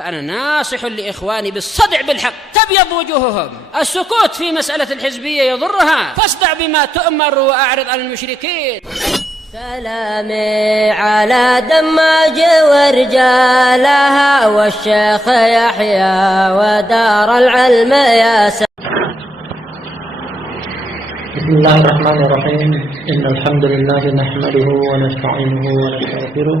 فأنا ناصح لإخواني بالصدع بالحق تبيض وجوههم. السكوت في مسألة الحزبية يضرها، فاصدع بما تؤمر وأعرض عن المشركين. سلامي على دماج ورجالها والشيخ يحيى ودار العلم يا بسم الله الرحمن الرحيم. إن الحمد لله نحمده ونستعينه ونستغفره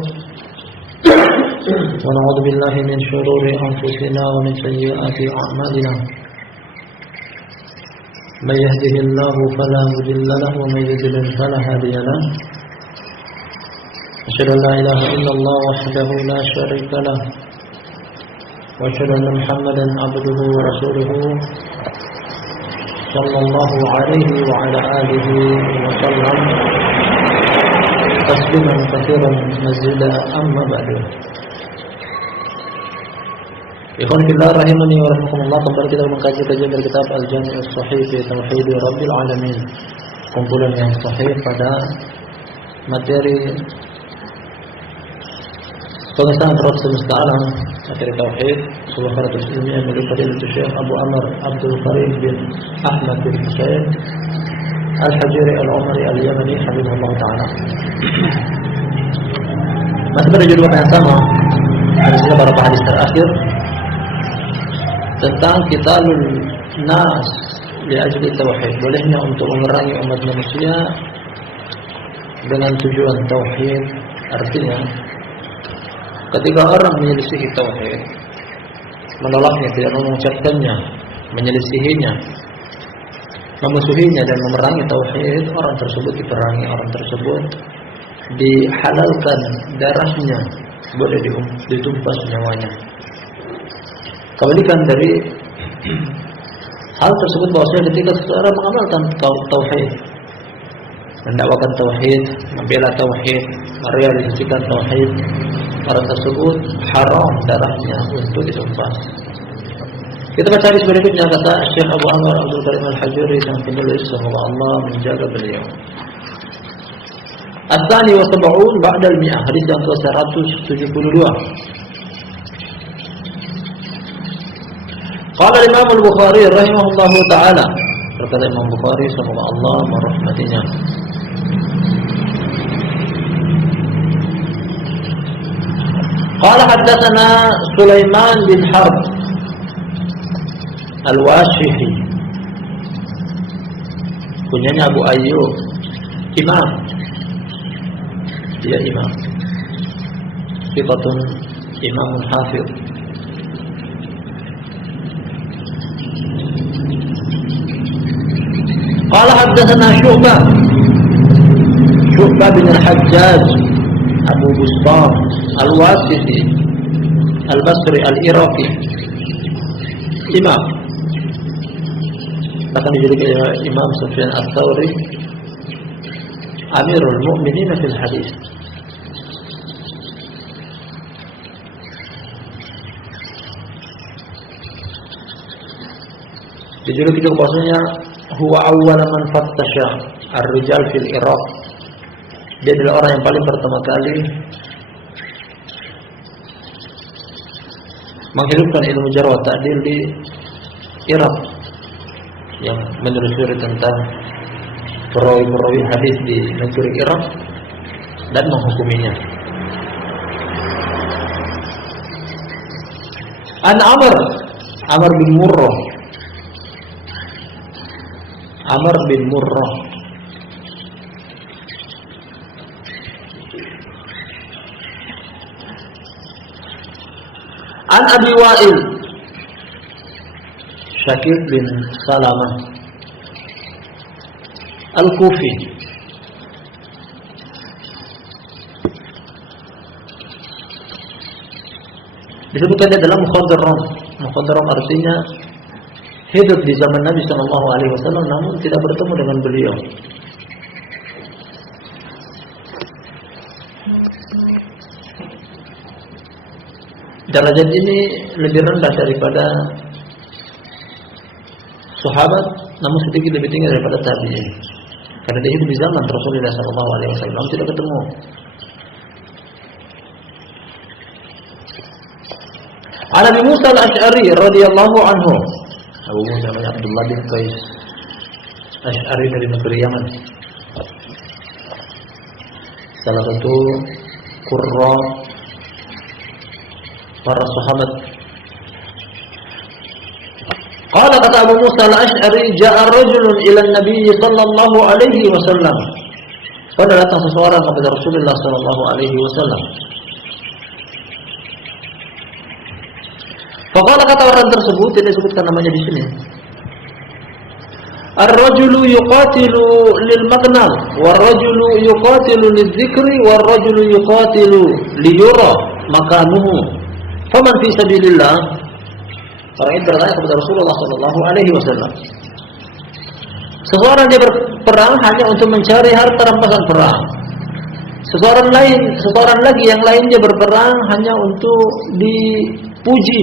ونعوذ بالله من شرور أنفسنا ومن سيئات أعمالنا. من يهده الله فلا مضل له ومن يضلل فلا هادي له. أشهد أن لا إله إلا الله وحده لا شريك له وأشهد أن محمدا عبده ورسوله صلى الله عليه وعلى آله وسلم تسليما كثيرا مزيدا. أما بعد. Ikhwan fillah rahimani wa rahimakumullah, kembali kita mengkaji kajian dari kitab Al-Jami' As-Sahih fi Tauhid Rabbil Alamin, kumpulan yang sahih pada materi pengesahan Rabb semesta alam, materi tauhid, sebuah karakter ilmiah milik Fadilatul Syekh Abu Amr Abdul Karim bin Ahmad bin Husain Al-Hajiri Al-Umari Al-Yamani hafizahullah ta'ala. Masih pada judul yang sama, hadisnya beberapa hadis terakhir tentang qitalun nas li ajli tauhid, bolehnya untuk memerangi umat manusia dengan tujuan tauhid. Artinya ketika orang menyelisihi tauhid, menolaknya, tidak mengucapkannya, menyelisihinya, memusuhinya dan memerangi tauhid, orang tersebut diperangi, orang tersebut dihalalkan darahnya, boleh ditumpas nyawanya. Kebalikan dari hal tersebut bahwasanya ketika seseorang mengamalkan tauhid, mendakwakan tauhid, membela tauhid, merealisasikan tauhid, orang tersebut haram darahnya untuk ditumpas. Kita baca hadis berikutnya, kata Syekh Abu Amr Abdul Karim Al-Hajuri sang penulis, semoga Allah menjaga beliau. At-Tsani wa Sab'un ba'da al-Mi'ah, hadis yang ke-172. Qala Imam Al-Bukhari rahimahullahu taala, berkata Imam Bukhari semoga Allah merahmatinya. Qala haddatsana Sulaiman bin Harb Al-Washihi, kunyanya Abu Ayyub, imam, dia imam, thiqatun imamun hafidh. Qala haddatsana Syu'bah bin Al-Hajjaj Abu Bustam Al-Wasiti Al-Basri Al-Iraqi, imam, bahkan dijadikan Imam Sufyan Ats-Tsauri Amirul Mu'minin fil hadis. Dijuluki juga bahwasanya huwa awwal man fattasha ar-rijal fil Iraq. Dia adalah orang yang paling pertama kali menghidupkan ilmu jarh wa ta'dil di Irak, yang menelusuri tentang perawi-perawi hadis di negeri Irak dan menghukuminya. An Amr bin Murrah, Amr bin Murrah, An Abi Wa'il Syakir bin Salamah Al-Kufi, disebutkan dia dalam mukhadram. Mukhadram artinya hidup di zaman Nabi sallallahu alaihi wasallam namun tidak bertemu dengan beliau. Derajat ini lebih rendah daripada sahabat, namun sedikit lebih tinggi daripada tabi'in. Karena dia hidup di zaman Rasulullah sallallahu alaihi wasallam, tidak ketemu. Abi Musa al-Asy'ari radhiyallahu anhu. Abu Musa namanya Abdullah bin Qais Asy'ari dari negeri Yaman. Salah satu qurra para sahabat. Qala kata Abu Musa al-Asy'ari, ja'a rajulun ila an-nabiy sallallahu alaihi wasallam. Pada datang seseorang kepada Rasulullah sallallahu alaihi wasallam. Faqala kata orang tersebut, tidak disebutkan namanya di sini. Ar-rajulu yuqatilu lil maghnam, war-rajulu yuqatilu lidh-dhikri, war-rajulu yuqatilu liyura makanuhu. Faman fi sabilillah? Orang itu bertanya kepada Rasulullah sallallahu alaihi wasallam. Seseorang dia berperang hanya untuk mencari harta rampasan perang. Seseorang lagi yang lainnya berperang hanya untuk dipuji.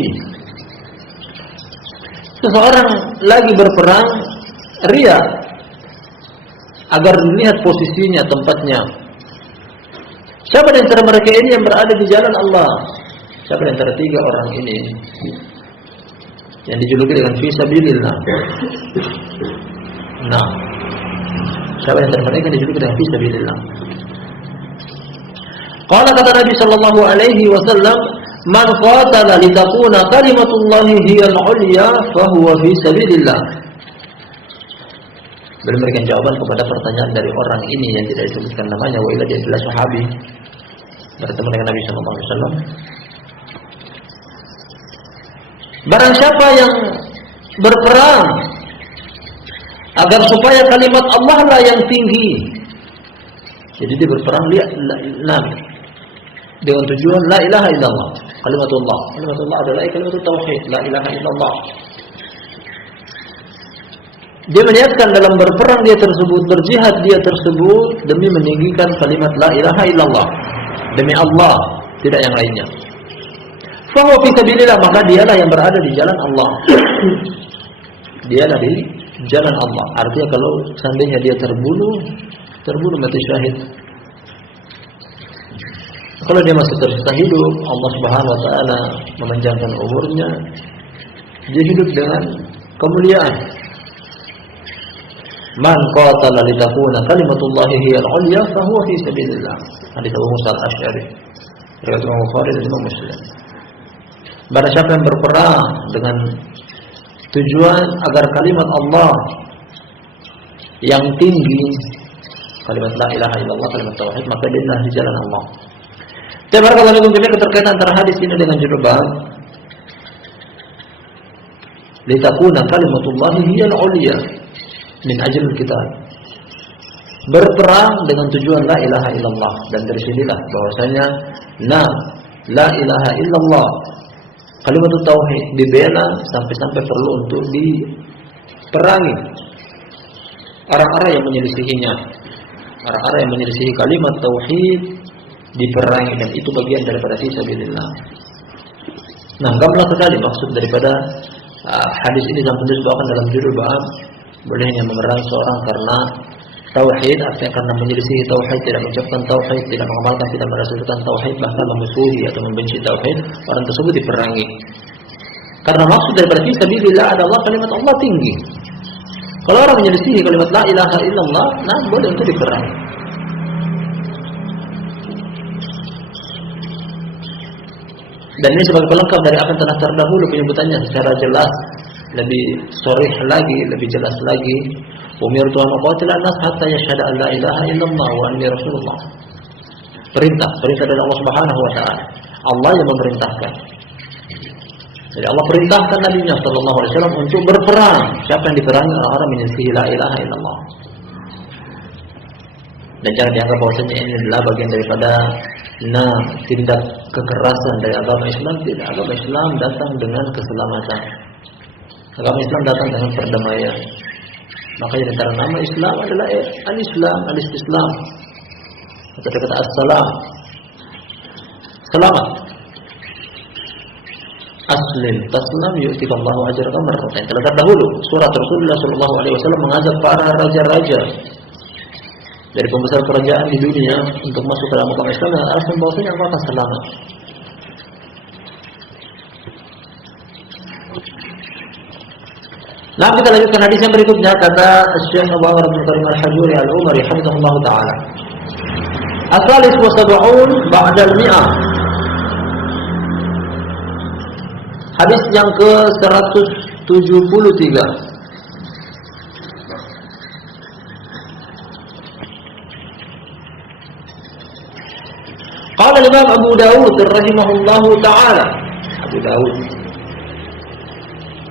Seseorang lagi berperang ria agar dilihat posisinya, tempatnya. Siapa di antara mereka ini yang berada di jalan Allah? Siapa di antara tiga orang ini yang dijuluki dengan fi sabilillah? Nah, siapa di antara mereka yang dijuluki dengan fi sabilillah? Qala kata Nabi sallallahu alaihi wasallam, man qatala litakuna kalimatullahi hiyal ulya fahuwa fi sabilillah. Beliau memberikan jawaban kepada pertanyaan dari orang ini yang tidak disebutkan namanya, wa illa dia adalah sahabi bertemu dengan Nabi sallallahu alaihi wasallam. Barang siapa yang berperang agar supaya kalimat Allah lah yang tinggi. Jadi dia berperang dengan tujuan la ilaha illallah, kalimatullah. Kalimatullah adalah kalimat tauhid, la ilaha illallah. Dia meniatkan dalam berperang dia tersebut, berjihad dia tersebut demi meninggikan kalimat la ilaha illallah, demi Allah, tidak yang lainnya. Fa huwa fi sabilillah, maka dialah yang berada di jalan Allah. Dialah di jalan Allah. Artinya kalau seandainya dia terbunuh mati syahid. Kalau dia masih tersisa hidup, Allah Subhanahu wa taala memanjangkan umurnya. Dia hidup dengan kemuliaan. Man qatala litakuna kalimatullahi hiyal ulya fa huwa fi sabilillah. Hadits Abu Musa al-Asy'ari. Riwayat Imam Bukhari dan Imam Muslim. Barang siapa yang berperang dengan tujuan agar kalimat Allah yang tinggi, kalimat la ilaha illallah, kalimat tauhid, maka dia di jalan Allah. Tabarakallahu fikum, keterkaitan antara hadis ini dengan judul bab litakuna kalimatullahi hiyal ulya min ajlil kitab. Berperang dengan tujuan la ilaha illallah, dan dari sinilah bahwasanya la ilaha illallah, kalimat tauhid dibela sampai-sampai perlu untuk diperangi orang-orang yang menyelisihinya. Orang-orang yang menyelisihi kalimat tauhid diperangi, dan itu bagian daripada fi sabilillah. Nah, gamblang sekali maksud daripada hadis ini yang disebutkan dalam judul bab bolehnya memerangi seorang karena tauhid, artinya karena menyelisihi tauhid, tidak mengucapkan tauhid, tidak mengamalkan, tidak merasakan tauhid, bahkan memusuhi atau membenci tauhid, orang tersebut diperangi. Karena maksud daripada fi sabilillah adalah kalimat Allah tinggi. Kalau orang menyelisihi kalimat la ilaha illallah, nah boleh untuk diperangi. Dan ini sebagai pelengkap dari apa yang telah terdahulu penyebutannya secara jelas, lebih sharih lagi, lebih jelas lagi. Umirtu an uqatila an-nas hatta yashhadu an la ilaha illallah wa anni rasulullah. Perintah dari Allah Subhanahu wa taala. Allah yang memerintahkan. Jadi Allah perintahkan Nabi-Nya sallallahu alaihi wasallam untuk berperang. Siapa yang diperangi? Orang-orang menyelisihi la ilaha illallah. Dan jangan dianggap bahwasanya ini adalah bagian daripada tindak kekerasan dari agama Islam. Tidak, agama Islam datang dengan keselamatan. Agama Islam datang dengan perdamaian. Makanya antara nama Islam adalah al-Islam, al-Istislam. Atau kata as-salam, selamat. Aslim taslam yu'tikallahu ajraka marratayn. Telah terdahulu surat Rasulullah sallallahu alaihi wasallam mengajak para raja-raja dari pembesar kerajaan di dunia untuk masuk ke dalam agama Islam dan alasan bahwasanya engkau akan selamat. Nah, kita lanjutkan hadis yang berikutnya. Kata Syekh Abu Bakar bin Karim Al-Hajuri Al-Umari hafizahullah taala. As-salis wa sab'un ba'da al-mi'ah. Hadis yang ke-173. Qala Imam Abu Dawud rahimahullahu taala. Abu Dawud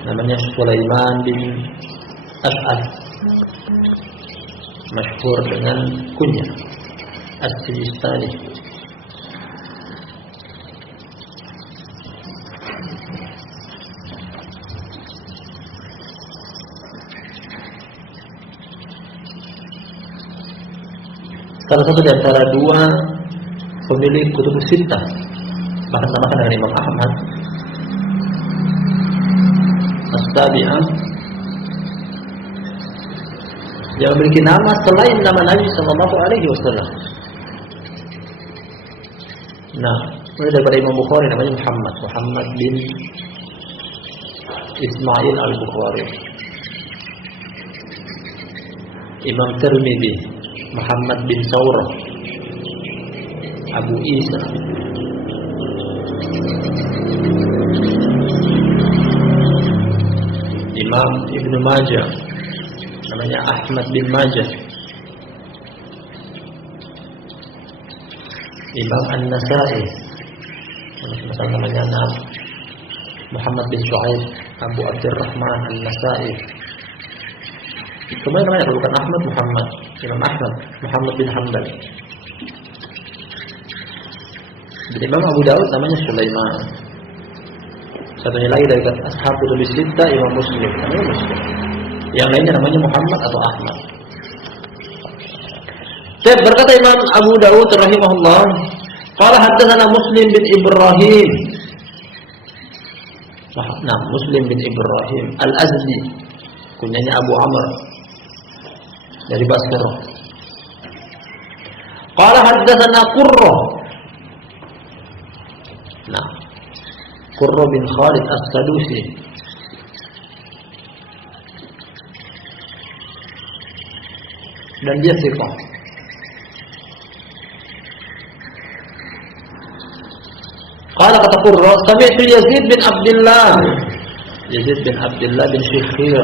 namanya Sulaiman bin As'ad, masyhur dengan kunyah As-Sijistani. Salah satu di antara dua pemilik kutubus sittah, bahkan sama dengan Imam Ahmad As-Sabi'ah, yang memiliki nama selain nama Nabi Sallallahu Alaihi Wasallam. Nah, mulai daripada Imam Bukhari namanya Muhammad bin Ismail Al-Bukhari. Imam Tirmidzi Muhammad bin Saurah, Abu Isa, Imam Ibnu Majah namanya Ahmad bin Majah, Imam An-Nasa'i namanya Muhammad bin Shu'aib Abu Abdurrahman An-Nasa'i. Kemudian namanya bukan Ahmad, Muhammad, Imam Ahmad Muhammad bin Hanbal. Dan Imam Abu Dawud namanya Sulaiman. Satunya lagi dari ashabul kutubus sittah Imam Muslim namanya Muslim. Yang lainnya namanya Muhammad atau Ahmad. Baik, berkata Imam Abu Dawud rahimahullah, qala haddatsana Muslim bin Ibrahim. Nah, Muslim bin Ibrahim Al-Azdi, kunyanya Abu Amr dari Basrah. Qala haddatsana Qurrah. Nah, Qurrah bin Khalid As-Sadusi. Dan dia thiqah. Qala kata Qurrah, sami'tu Yazid bin Abdullah. Yazid bin Abdullah bin Shikhir.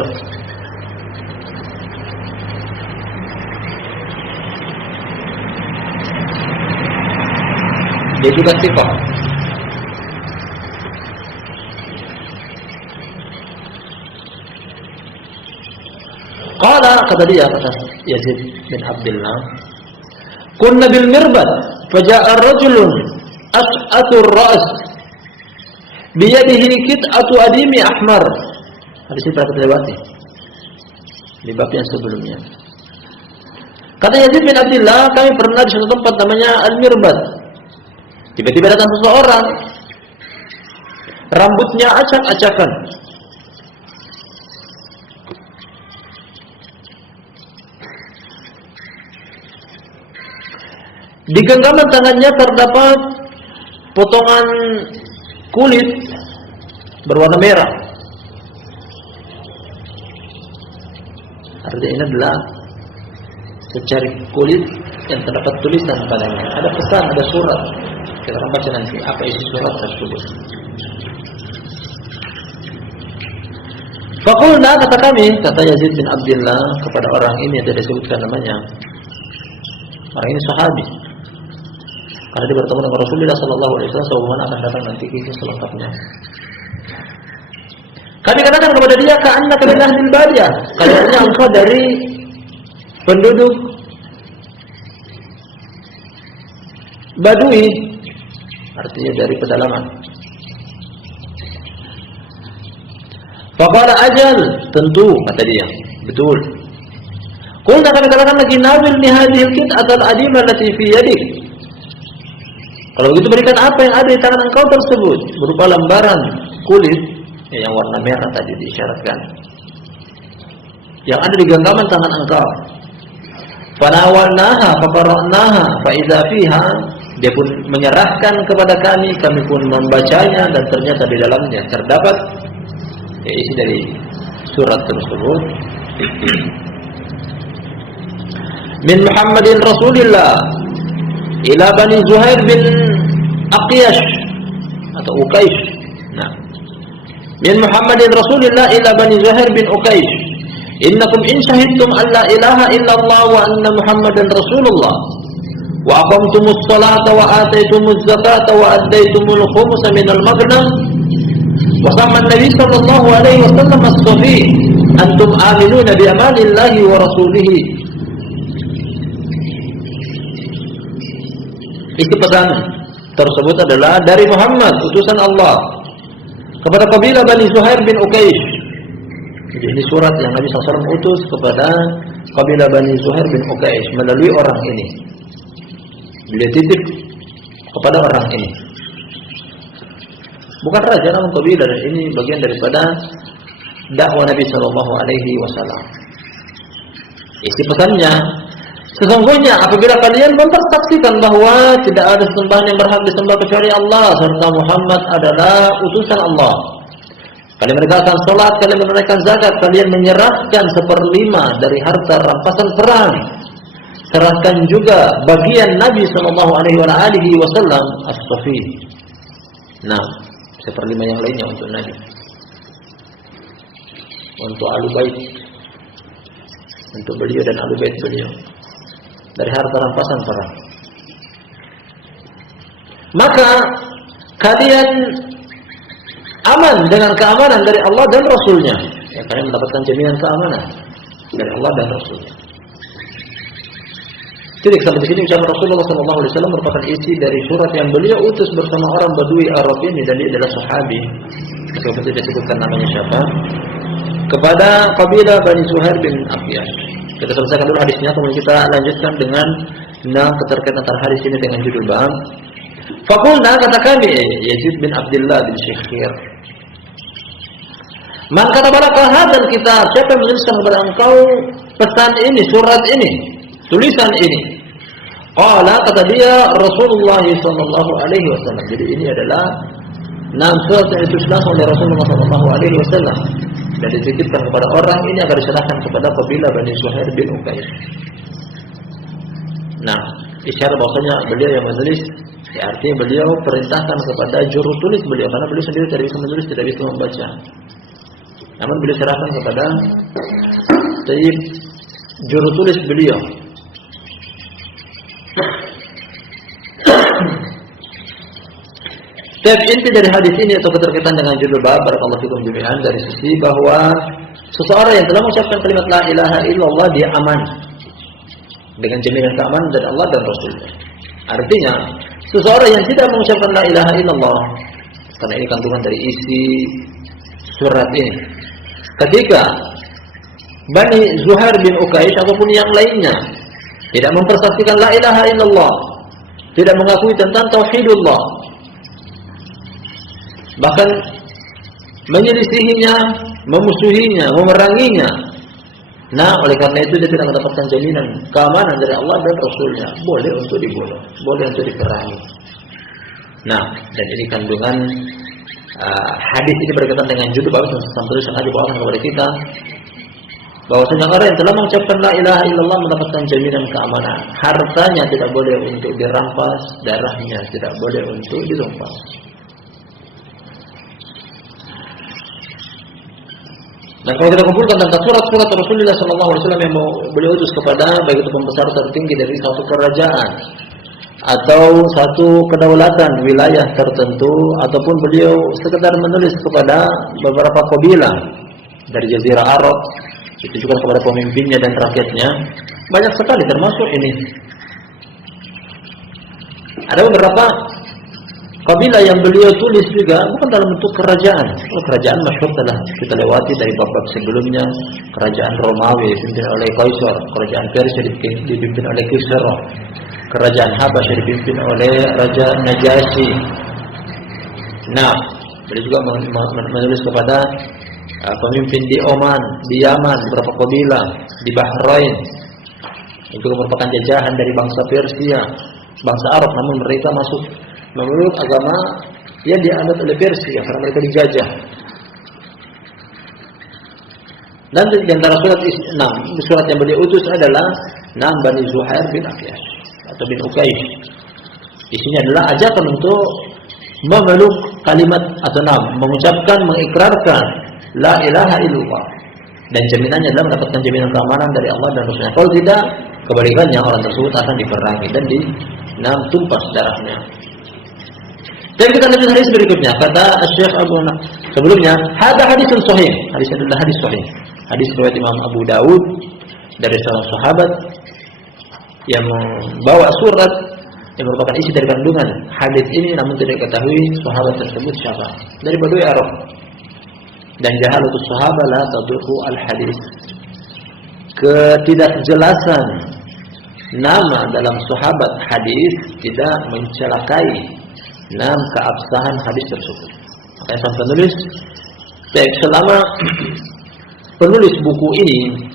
Dia juga thiqah. Qala kata dia, kata Yazid bin Abdullah, kunna bil mirbad faja'a rajulun as'atur ra's biyadihi qit'atu adimi ahmar. Hadis ini pernah dilewati di bab yang sebelumnya. Kata Yazid bin Abdullah, kami pernah di suatu tempat namanya Al-Mirbad. Tiba-tiba datang seseorang, rambutnya acak-acakan, di genggaman tangannya terdapat potongan kulit berwarna merah. Artinya ini adalah secari kulit yang terdapat tulisan padanya. Ada pesan, ada surat. Kita akan baca nanti apa isi surat tersebut. Faqulna, kata kami, kata Yazid bin Abdullah kepada orang ini yang tidak disebutkan namanya. Orang ini sahabi. Karena dia bertemu dengan Rasulullah sallallahu alaihi wasallam, sebagaimana akan datang nanti kisah selengkapnya. Kami katakan kepada dia, ka'annaka min ahlil badiyah, kayaknya engkau dari penduduk Badui, artinya dari pedalaman. Faqala ajal, tentu, kata dia, betul. Qulna, kami katakan lagi, nawil li hadhil qit'atal adimah allati fi yadik. Kalau begitu berikan apa yang ada di tangan engkau tersebut, berupa lembaran kulit yang warna merah tadi diisyaratkan, yang ada di genggaman tangan engkau. Fanawalnaha faqara'naha fa idza fiha, dia pun menyerahkan kepada kami pun membacanya, dan ternyata di dalamnya terdapat Ya, isi dari surat tersebut. Min Muhammadin Rasulillah ila Bani Zuhair bin Aqyash atau Uqaish. Nah, min Muhammadin Rasulillah ila Bani Zuhair bin Uqaish, innakum in syahidtum an la ilaha illallah wa anna Muhammadan Rasulullah wa aqamtumus salata wa ataitumuz zakata wa addaytumul khumsa minal maghnam wa sama Nabi sallallahu alaihi wasallam as-safi antum aminuna bi amanillahi wa rasulihi. Isi pesan tersebut adalah dari Muhammad, utusan Allah, kepada kabilah Bani Zuhair bin Uqaish. Jadi ini surat yang Nabi SAW utus kepada kabilah Bani Zuhair bin Uqaish melalui orang ini. Beliau titip kepada orang ini. Bukan raja, namun kabilah, dan ini bagian daripada dakwah Nabi SAW. Isi pesannya, sesungguhnya apabila kalian mempersaksikan bahwa tidak ada sesembahan yang berhak disembah kecuali Allah serta Muhammad adalah utusan Allah, kalian menegakkan salat, kalian menunaikan zakat, kalian menyerahkan 1/5 dari harta rampasan perang, serahkan juga bagian Nabi SAW as-safi. Nah, 1/5 yang lainnya untuk Nabi, untuk Ahlul Bait, untuk beliau dan Ahlul Bait beliau, dari harta rampasan perang. Maka kalian aman dengan keamanan dari Allah dan Rasulnya. Ya, kalian mendapatkan jaminan keamanan dari Allah dan Rasulnya. Jadi sampai di sini ucapan Rasulullah SAW merupakan isi dari surat yang beliau utus bersama orang Badui Arab ini, dan dia adalah sahabi, seperti disebutkan namanya siapa, kepada kabilah Bani Zuhair bin Aqyash. Kita selesaikan dulu hadisnya, kemudian kita lanjutkan dengan keterkaitan antara hadis ini dengan judul bab. Faqulna, kata kami, Yazid bin Abdullah bin Syekhir, man katabalaka hadzal kitab, siapa yang menuliskan kepada engkau pesan ini, surat ini, tulisan ini? Qala, kata dia, Rasulullah sallallahu alaihi wasallam. Jadi ini adalah surat yang ditulis oleh Rasulullah sallallahu alaihi wasallam dan dititipkan kepada orang ini agar diserahkan kepada kabilah Bani Zuhair bin Uqaish. Nah, isyarat bahwasanya beliau yang menulis, ya artinya beliau perintahkan kepada juru tulis beliau, karena beliau sendiri tidak bisa menulis, tidak bisa membaca. Namun beliau serahkan kepada juru tulis beliau. Inti dari hadis ini atau keterkaitan dengan judul bab barakallahu fikum jami'an, dari sisi bahwa seseorang yang telah mengucapkan kalimat la ilaha illallah dia aman dengan jaminan keamanan dari Allah dan Rasulnya. Artinya seseorang yang tidak mengucapkan la ilaha illallah, karena ini kandungan dari isi surat ini, ketika Bani Zuhair bin Uqaish ataupun yang lainnya tidak mempersaksikan la ilaha illallah, tidak mengakui tentang tauhidullah, bahkan menyelisihinya, memusuhinya, memeranginya, nah oleh karena itu dia tidak mendapatkan jaminan keamanan dari Allah dan Rasulnya. Boleh untuk dibunuh, boleh untuk diperangi. Nah, dan ini kandungan hadis ini berkaitan dengan judul bab yang tulisan dibawakan kepada kita, bahwasanya orang yang telah mengucapkan la ilaha illallah mendapatkan jaminan keamanan. Hartanya tidak boleh untuk dirampas, darahnya tidak boleh untuk ditumpah. Dan kalau kita kumpulkan tentang surat-surat Rasulullah SAW yang beliau utus kepada baik itu pembesar tertinggi dari satu kerajaan atau satu kedaulatan wilayah tertentu, ataupun beliau sekedar menulis kepada beberapa kabilah dari Jazirah Arab, itu juga kepada pemimpinnya dan rakyatnya, banyak sekali termasuk ini. Ada beberapa kabilah yang beliau tulis juga bukan dalam bentuk kerajaan. Kerajaan masyhur telah kita lewati dari bab-bab sebelumnya. Kerajaan Romawi dipimpin oleh Kaisar, kerajaan Persia dipimpin oleh Kisra, kerajaan Habasyah dipimpin oleh Raja Najasyi. Nah, beliau juga menulis kepada pemimpin di Oman, di Yaman, beberapa kabilah, di Bahrain. Itu merupakan jajahan dari bangsa Persia, bangsa Arab, namun mereka masuk memeluk agama yang dianut oleh Persia karena mereka dijajah. Dan di antara surat yang beliau utus adalah Bani Zuhair bin Aqiyas atau bin Uqaish. Isinya adalah ajakan untuk memeluk kalimat atau mengucapkan, mengikrarkan la ilaha illallah. Dan jaminannya adalah mendapatkan jaminan keamanan dari Allah dan Rasulnya. Kalau tidak, kebalikannya orang tersebut akan diperangi dan tumpas darahnya. Dan kita lihat hadis berikutnya. Kata Syekh Abu sebelumnya, hadis hadisun sahih. Hadis adalah hadis sahih. Hadis riwayat Imam Abu Dawud dari seorang sahabat yang membawa surat yang merupakan isi dari kandungan hadis ini, namun tidak diketahui sahabat tersebut siapa. Dari Badui Arab. Dan jahalatus sahabat la tadurru al-hadis. Ketidakjelasan nama dalam sahabat hadis tidak mencelakai keabsahan hadis tersebut. Makanya sang penulis selama penulis buku ini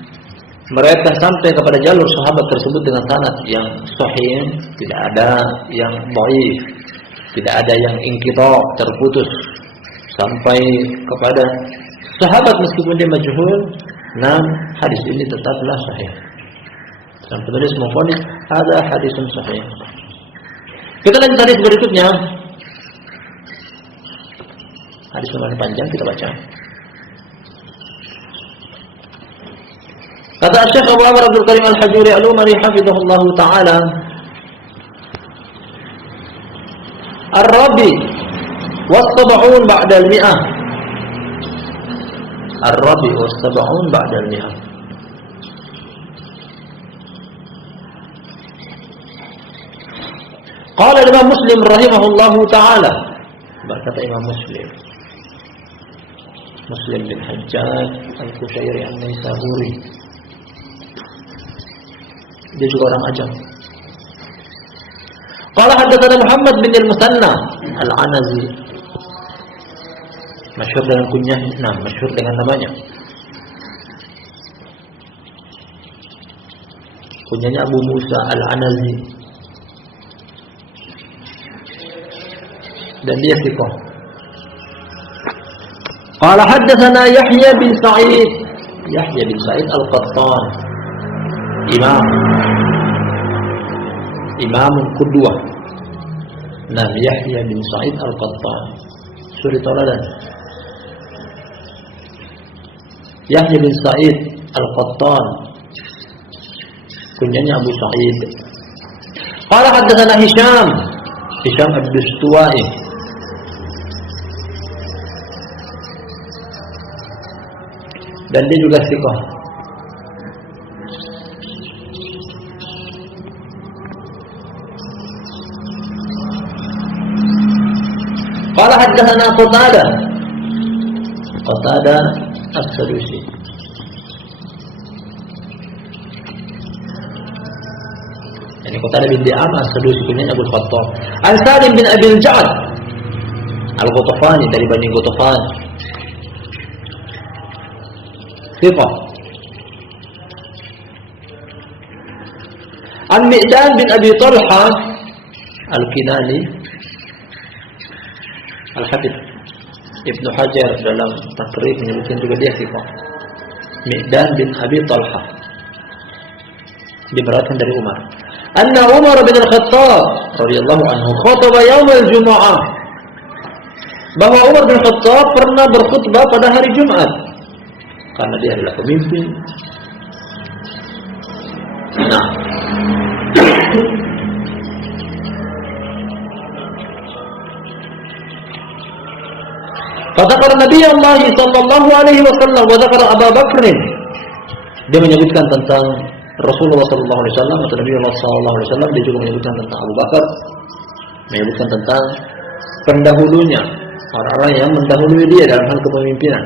mereka sampai kepada jalur sahabat tersebut dengan sanad yang sahih, tidak ada yang dhaif, tidak ada yang inqita', terputus sampai kepada sahabat meskipun dia majhul, hadis ini tetaplah sahih. Dan penulis memvonis ada hadisun sahih. Kita lanjut hadis berikutnya. Hadis lumayan panjang, kita baca. Kata Syekh Abu Amr Abdul Karim Al-Hajuri Al-Umari hafizahullah taala, Ar-Rabi was-sab'un ba'da al-mi'ah. Ar-Rabi was-sab'un ba'da al-mi'ah. Qala Imam Muslim rahimahullahu taala, berkata Imam Muslim bin Hajjaj Al-Qushairi An-Naisaburi, dia juga orang Ajam. Qala haddatsana Muhammad bin Al-Musanna Al-Anazi, masyhur dengan kunyahnya, masyhur dengan namanya. Kunyahnya Abu Musa Al-Anazi. Dan dia thiqah. Qala haddatsana Yahya bin Sa'id Al-Qattan, Imam Qudwah. Yahya bin Sa'id Al-Qattan, suri tauladan. Yahya bin Sa'id Al-Qattan, kunyanya Abu Sa'id. Qala haddatsana Hisham Ad-Dustuwai, dan dia juga thiqah. Qala haddatsana Qatadah As-Sadusi. Ini Qatadah bin Di'amah As-Sadusi, punya Abu Khattab. Al-Salim bin Abi Al-Ja'ad Al-Ghatafani, dari Bani Ghatafan, thiqah. Al-Mi'dan bin Abi Talha Al-Kinani, Al-Habib Ibn Hajar dalam Taqrib menyebutkan juga dia thiqah. Mi'dan bin Abi Talha diberatkan dari Umar. Anna Umar bin Al-Khattab radhiyallahu anhu khataba yaum al-Jumu'ah, bahwa Umar bin Khattab pernah berkhutbah pada hari Jumat karena dia adalah pemimpin. Fadzakara Nabi Allah sallallahu alaihi wasallam wa dzakara Abu Bakr. Dia menyebutkan tentang Rasulullah sallallahu alaihi wasallam atau Nabi Allah sallallahu alaihi wasallam. Dia juga menyebutkan tentang Abu Bakar, menyebutkan tentang pendahulunya, orang-orang yang mendahului dia dalam hal kepemimpinan.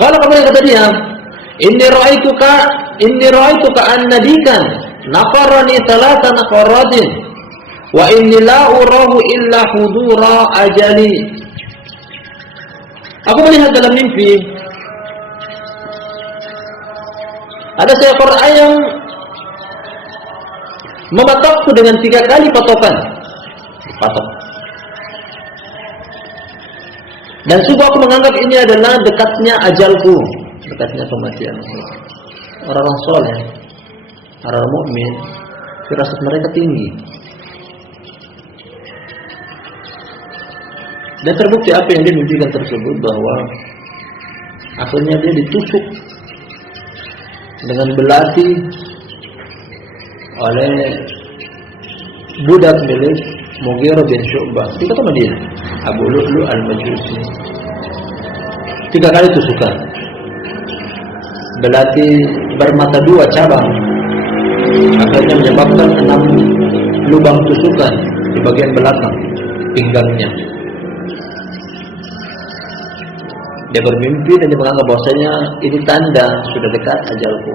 Kalau kemudian kata dia, inni ra'aituka annadikan nafarani thalatha nafaratin wa inni la urahu illa hudura ajali. Aku melihat dalam mimpi ada seekor ayam mematokku dengan 3 kali patokan. Patok. Dan sungguh aku menganggap ini adalah dekatnya ajalku. dekatnya kematian. Orang-orang soleh, orang mukmin, firasat mereka tinggi. Dan terbukti apa yang dia mimpikan tersebut, bahwa akhirnya dia ditusuk dengan belati oleh budak milik Mughirah bin Syu'bah di kota Madinah, Abu Lu'lu' al-Majusi. 3 kali tusukan. Belati bermata 2 cabang akhirnya menyebabkan 6 lubang tusukan di bagian belakang pinggangnya. Dia bermimpi dan dia menganggap bahwasanya ini tanda sudah dekat ajalku.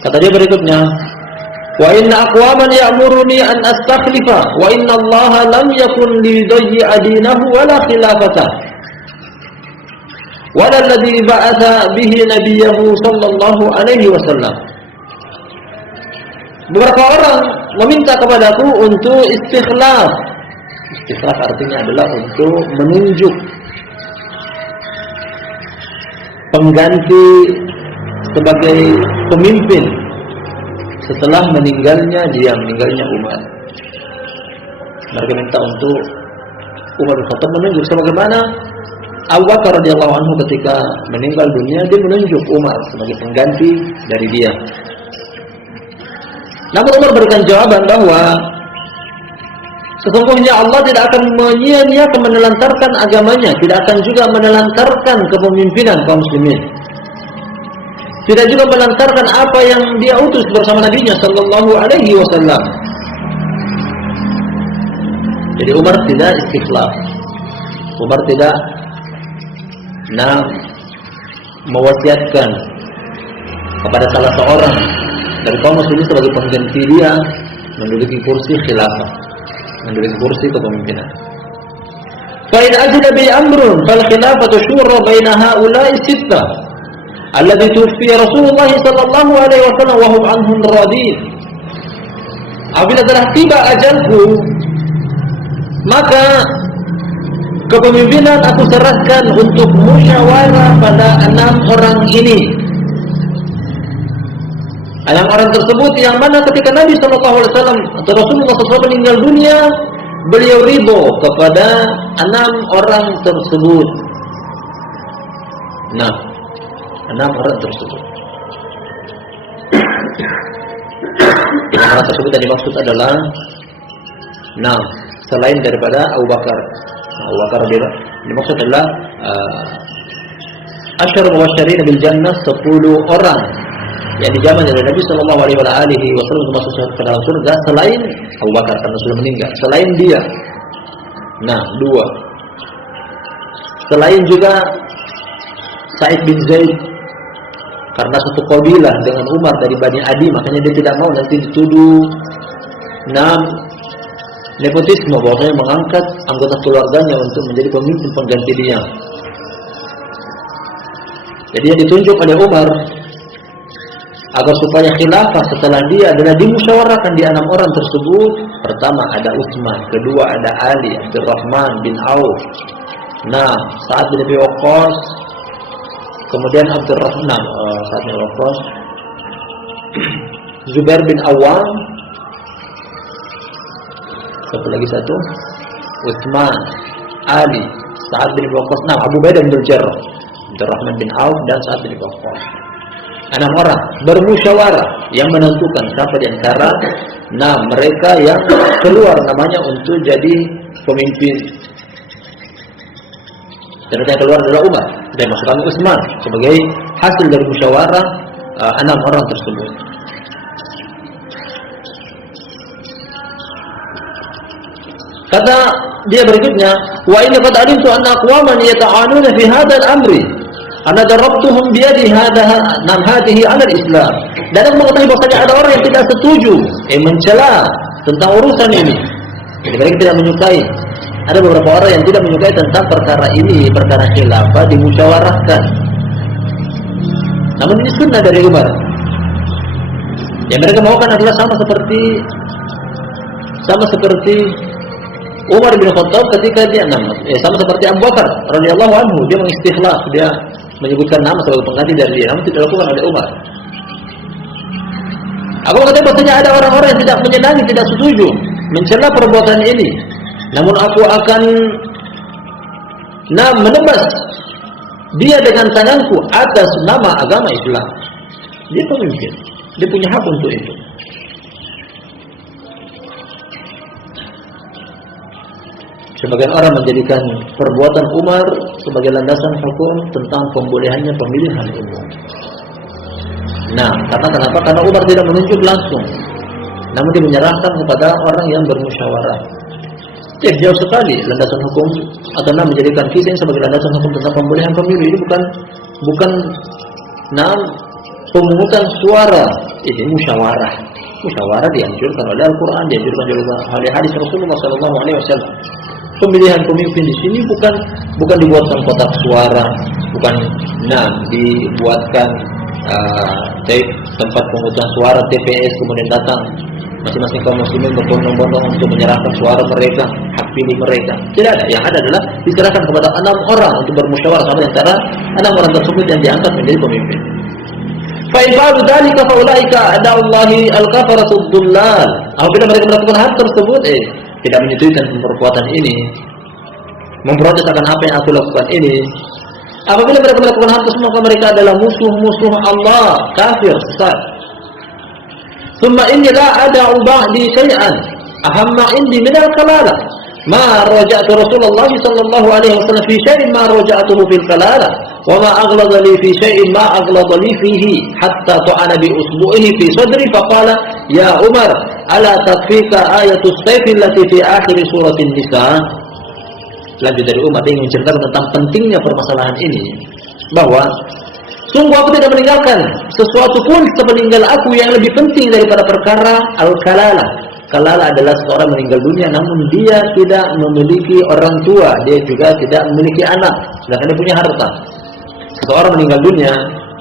Kata dia berikutnya, wa inna aqwaman ya'muruni an astakhlifa wa inna Allah lam yakun lidayya dinahu wala khilafata wala alladhi ba'atha bihi nabiyahu sallallahu alaihi wasallam. Beberapa orang meminta kepadaku untuk istikhlaf. Istikhlaf artinya adalah untuk menunjuk pengganti sebagai pemimpin setelah meninggalnya Umar. Mereka minta untuk Umar bin Khattab menunjuk, sebagaimana Abu Bakar radhiyallahu anhu ketika meninggal dunia, dia menunjuk Umar sebagai pengganti dari dia. Namun Umar berikan jawaban bahwa sesungguhnya Allah tidak akan menyia-nyiakan menelantarkan agamanya, tidak akan juga menelantarkan kepemimpinan kaum muslimin, tidak juga menelantarkan apa yang dia utus bersama Nabi-Nya sallallahu alaihi wasallam. Jadi Umar tidak istikhlaf. Umar tidak mewasiatkan kepada salah seorang dari kaum muslimin sebagai pengganti dia menduduki kursi khilafah, menduduki kursi kepemimpinan. Fa in ajla bi amrun fal khilafatu syura baina haula'i sittah alladhi tuwfiya Rasulullah sallallahu alaihi wasallam wa hum anhum radin. Apabila telah tiba ajalku, maka kepemimpinan aku serahkan untuk musyawarah pada 6 orang ini. 6 orang tersebut yang mana ketika Nabi sallallahu alaihi wasallam atau Rasulullah SAW meninggal dunia, beliau ridho kepada 6 orang tersebut. 6 orang tersebut. 6 orang tersebut yang dimaksud adalah selain daripada Abu Bakar. Abu Bakar dimaksud adalah Asyar Mubasysyirin bil Jannah, 10 orang yang dijamin oleh Nabi sallallahu alaihi wasallam untuk masuk ke dalam surga selain Abu Bakar karena sudah meninggal. Selain dia, 2. Selain juga Sa'id bin Zaid, karena satu kabilah dengan Umar dari Bani Adi, makanya dia tidak mau nanti dituduh nepotisme, bahwasanya mengangkat anggota keluarganya untuk menjadi pemimpin pengganti dia. Jadi yang ditunjuk oleh Umar agar supaya khilafah setelah dia adalah dimusyawarahkan di 6 orang tersebut. Pertama ada Utsman, kedua ada Ali, Abdurrahman bin Auf, Sa'ad bin Abi Waqqas, kemudian Abdurrahman, Sa'ad bin Waqqas, Zubair bin Awam, satu lagi Utsman, Ali, Sa'ad bin Abi Waqqas, Abu Ubaidah bin Jarrah, Abdurrahman bin Auf dan Sa'ad bin Abi Waqqas. 6 orang bermusyawarah yang menentukan siapa di antara mereka yang keluar namanya untuk jadi pemimpin. Dan yang keluar adalah Umar dan masukkan Utsman sebagai hasil dari musyawarah 6 orang tersebut. Kata dia berikutnya, wa inna qad alimtu anna aqwaman yata'anuna fi hadzal amri ana darabtuhum bi yadi hadhihi 'ala al-Islam. Dan aku mengetahui bahwasanya ada orang yang tidak setuju, mencela tentang urusan ini. Jadi mereka tidak menyukai. Ada beberapa orang yang tidak menyukai tentang perkara ini, perkara khilafah dimusyawarahkan. Namun ini sunnah dari Umar. Yang mereka maukan adalah sama seperti Umar bin Khattab ketika dia sama seperti Abu Bakar radhiyallahu anhu, dia mengistikhlaf, dia menyebutkan nama sebagai pengganti dari dia, namun tidak dilakukan oleh Umar. Aku mengatakan bahwasanya ada orang-orang yang tidak menyenangi, tidak setuju, mencela perbuatan ini. Namun aku akan menebas dia dengan tanganku atas nama agama Islam. Dia pemimpin, dia punya hak untuk itu. Sebagian orang menjadikan perbuatan Umar sebagai landasan hukum tentang pembolehannya pemilihan umum. Nah, karena kenapa? Karena Umar tidak menunjuk langsung, namun dia menyerahkan kepada orang yang bermusyawarah. Jauh sekali landasan hukum atau menjadikan kita sebagai landasan hukum tentang pembolehan pemilu. Ini bukan pemungutan suara, ini musyawarah. Musyawarah dianjurkan oleh Al-Quran, dianjurkan oleh hadis Rasulullah SAW. Pemilihan pemimpin di sini bukan dibuatkan kotak suara, bukan dibuatkan tempat pemungutan suara TPS kemudian datang masing-masing kaum muslimin berbondong-bondong untuk menyerahkan suara mereka, hak pilih mereka. Tidak ada. Yang ada adalah diserahkan kepada 6 orang untuk bermusyawarah sama antara 6 orang tersebut yang diangkat menjadi pemimpin. Fa in fa'alu dzalika fa ulaika a'da'ullahi al-kafaratud dhullal. Apabila mereka melakukan hal tersebut, tidak menyetujui tentang perbuatan ini, memprotes akan apa yang aku lakukan ini. Apabila mereka melakukan hal tersebut, maka mereka adalah musuh-musuh Allah, kafir, sesat. Thumma inni la ada'u ba'di syai'an ahamma indi min al-kalalah. Ma raja'tu Rasulullah sallallahu alaihi wasallam fi syai'in ma raja'tuhu fil kalalah, wa ma aghlada li fi syai'in ma aghlada li fihi, hatta ta'ana bi usbu'ihi fi sadri faqala ya Umar ala takfika ayatus sayfi allati fi akhir surah An-Nisa. Lanjut dari Umar ingin menceritakan tentang pentingnya permasalahan ini, bahwa sungguh aku tidak meninggalkan sesuatu pun sepeninggal aku yang lebih penting daripada perkara al-kalalah. Kalalah adalah seorang meninggal dunia namun dia tidak memiliki orang tua, dia juga tidak memiliki anak, sedangkan dia punya harta. Seseorang meninggal dunia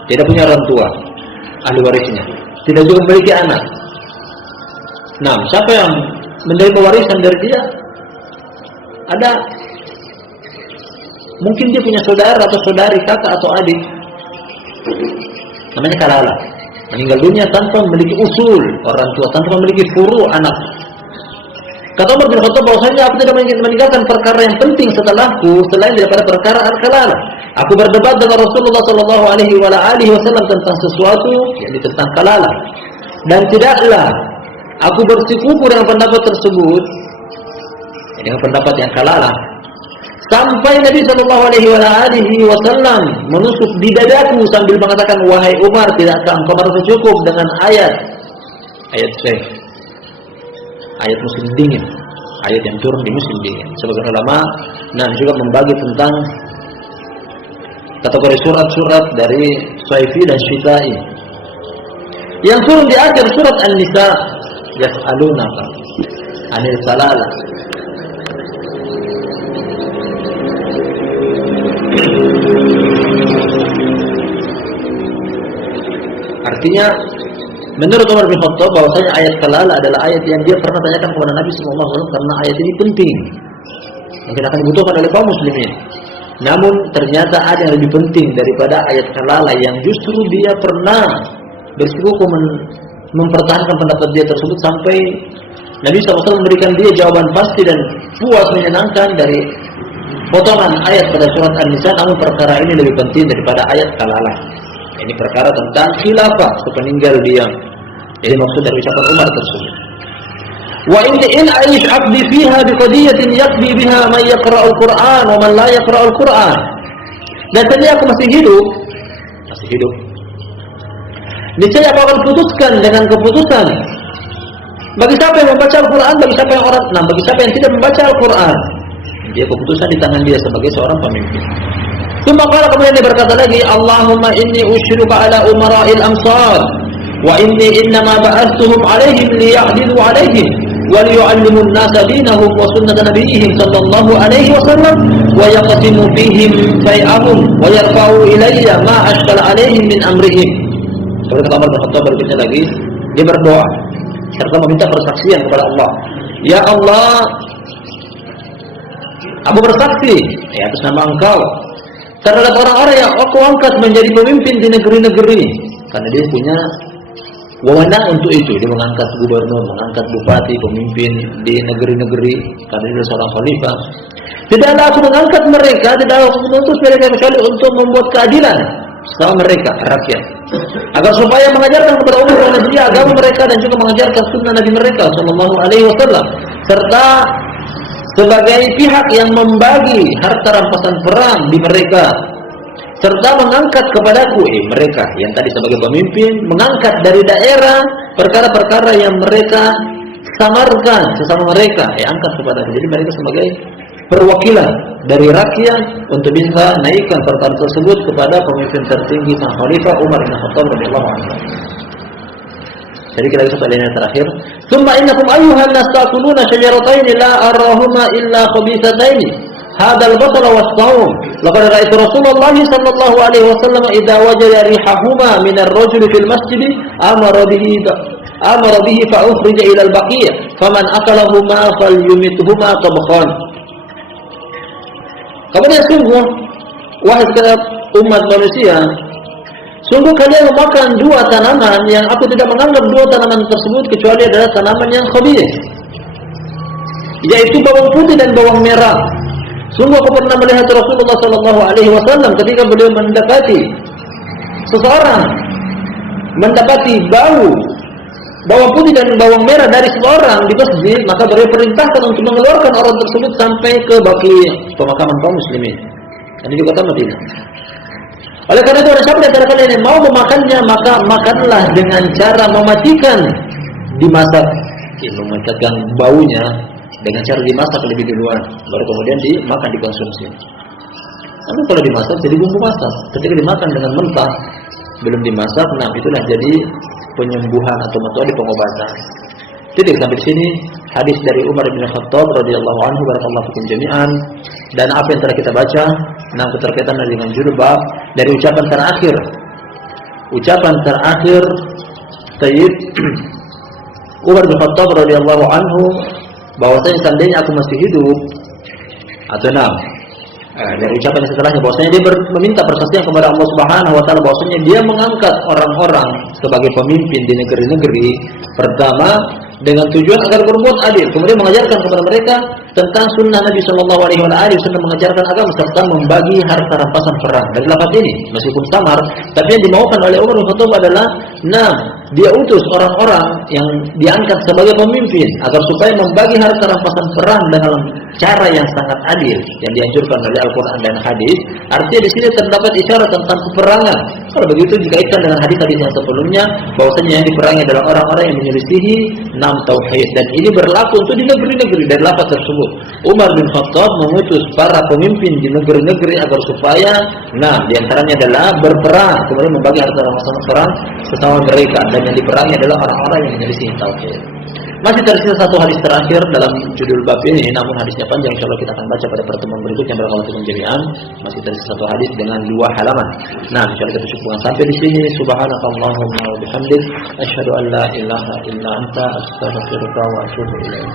tidak punya orang tua, ahli warisnya, tidak juga memiliki anak. Nah, siapa yang menerima warisan dari dia? Ada, mungkin dia punya saudara atau saudari, kakak atau adik, namanya kalalah. Meninggal dunia tanpa memiliki usul orang tua, tanpa memiliki furu anak. Kata Umar bin Khattab bahwasanya aku tidak meninggalkan perkara yang penting setelahku selain daripada perkara al-kalalah. Aku berdebat dengan Rasulullah sallallahu alaihi wasallam tentang sesuatu, yakni tentang kalalah. Dan tidaklah aku bersikuku dengan pendapat tersebut, dengan pendapat yang kalalah, sampai Nabi sallallahu alaihi wasallam menusuk di dadaku sambil mengatakan, wahai Umar, tidakkah engkau merasa cukup dengan ayat syekh, ayat musim dingin, ayat yang turun di musim dingin. Sebagian ulama juga membagi tentang kategori surat-surat dari Saifi dan Syita'i yang turun di akhir surat An-Nisa, yas'alunaka 'anil salalah. Artinya, menurut Umar bin Khattab bahwasanya ayat kalalah adalah ayat yang dia pernah tanyakan kepada Nabi SAW karena ayat ini penting, mungkin akan dibutuhkan oleh kaum muslimin. Namun ternyata ada yang lebih penting daripada ayat kalalah yang justru dia pernah bersikuku mempertahankan pendapat dia tersebut sampai Nabi SAW memberikan dia jawaban pasti dan puas menyenangkan dari potongan ayat pada surat An-Nisa. Namun perkara ini lebih penting daripada ayat kalalah. Ini perkara tentang khilafah sepeninggal dia. Jadi maksud dari ucapan Umar tersebut. Wa in aish abdi fiha biqadiyatin yakbi biha man yaqra'ul Qur'an wa man la yaqra'ul Qur'an. Dan saja aku masih hidup. Niscaya aku akan putuskan dengan keputusan bagi siapa yang membaca Al-Quran, bagi siapa yang tidak membaca Al-Quran. Dia keputusan di tangan dia sebagai seorang pemimpin. Kemudian dia berkata lagi, Allahumma inni usyruka ala umara'il amsal wa inni innama ba'astuhum alaihim liya'dilu alaihim wa liyu'allimun nasa dinahum wa sunnata nabiyihim sallallahu alaihi wasallam wa yaqsimu fihim bai'ahum wa yarfa'u ilayya ma ashkala alaihim min amrihim. Kemudian kata Umar bin Khattab berikutnya lagi, dia berdoa serta meminta persaksian kepada Allah. Ya Allah, aku bersaksi atas nama Engkau terhadap orang-orang yang aku angkat menjadi pemimpin di negeri-negeri, karena dia punya wewenang untuk itu. Dia mengangkat gubernur, mengangkat bupati, pemimpin di negeri-negeri, karena dia seorang khalifah. Tidaklah aku mengangkat mereka, tidaklah aku menuntut mereka kecuali untuk membuat keadilan sama mereka, rakyat, agar supaya mengajarkan kepada umat manusia agama mereka dan juga mengajarkan sunnah Nabi mereka Sallallahu Alaihi Wasallam, serta sebagai pihak yang membagi harta rampasan perang di mereka, serta mengangkat kepadaku mereka yang tadi sebagai pemimpin, mengangkat dari daerah perkara-perkara yang mereka samarkan sesama mereka, angkat kepadaku. Jadi mereka sebagai perwakilan dari rakyat untuk bisa naikkan perkara tersebut kepada pemimpin tertinggi sang Khalifah Umar bin Khattab radhiyallahu anhu. Jadi kita lihat soalan terakhir. Tsumma innakum ayyuhan nas taquluna syajaratain la arahuma illa khabithataini. Hadal batal was-sawm. Laqad ra'aytu Rasulullah sallallahu alaihi wasallam idza wajada rihahuma min ar-rajuli fil masjid amara bihi fa ukhrija ila al-baqiyah faman akalahuma falyumituhuma tabkhan. Kemudian sungguh, wahai sekalian umat manusia, sungguh kalian memakan dua tanaman yang aku tidak menganggap dua tanaman tersebut kecuali adalah tanaman yang khabith, yaitu bawang putih dan bawang merah. Sungguh aku pernah melihat Rasulullah Sallallahu Alaihi Wasallam ketika beliau mendapati seseorang mendapati bawang putih dan bawang merah dari seseorang di masjid, maka beliau perintahkan untuk mengeluarkan orang tersebut sampai ke Baqi', pemakaman kaum muslimin. Ini di kota Madinah. Oleh karena itu, ada siapa di antara kalian yang mau memakannya, maka makanlah dengan cara mematikan, dimasak, mematikan baunya dengan cara dimasak lebih duluan, baru kemudian dimakan, dikonsumsi. Tapi kalau dimasak jadi bumbu masak. Ketika dimakan dengan mentah, belum dimasak, nah itulah jadi penyembuhan atau metode pengobatan. Jadi sampai di sini hadis dari Umar bin Khattab radhiyallahu anhu, barakallahu fikum jami'an, dan apa yang telah kita baca, nah keterkaitan dengan judul bab dari ucapan terakhir Sayyid Umar bin Khattab radhiyallahu anhu, bahwasanya seandainya aku masih hidup, atau dari ucapan setelahnya bahwasanya dia meminta persaksian kepada Allah Subhanahu wa taala bahwasanya dia mengangkat orang-orang sebagai pemimpin di negeri-negeri, pertama dengan tujuan agar berbuat adil, kemudian mengajarkan kepada mereka tentang sunnah Nabi Shallallahu Alaihi Wasallam, mengajarkan agama serta membagi harta rampasan perang. Dari lafaz ini meskipun samar, tapi yang dimaukan oleh Umar bin Khattab adalah, dia utus orang-orang yang diangkat sebagai pemimpin agar supaya membagi harta rampasan perang dengan cara yang sangat adil yang dianjurkan oleh Al-Quran dan hadis. Artinya di sini terdapat isyarat tentang peperangan. Kalau begitu dikaitkan dengan hadis-hadis yang sebelumnya, bahwasanya yang diperangi adalah orang-orang yang menyelisihi 6 tauhid, dan ini berlaku untuk di negeri-negeri. Dari lafaz tersebut, Umar bin Khattab mengutus para pemimpin di negeri-negeri agar supaya, diantaranya adalah berperang, kemudian membagi harta rampasan perang sesama mereka, dan yang diperangi adalah orang-orang yang menyelisihi tauhid. Masih tersisa satu hadis terakhir dalam judul bab ini, namun hadisnya panjang, insyaallah kita akan baca pada pertemuan berikutnya barakallahu fikum jami'an. Masih tersisa satu hadis dengan 2 halaman. Insyaallah kita cukupkan sampai di sini. Subhanakallahumma wa bihamdik, asyhadu an la ilaha illa anta, astaghfiruka wa atubu ilaik.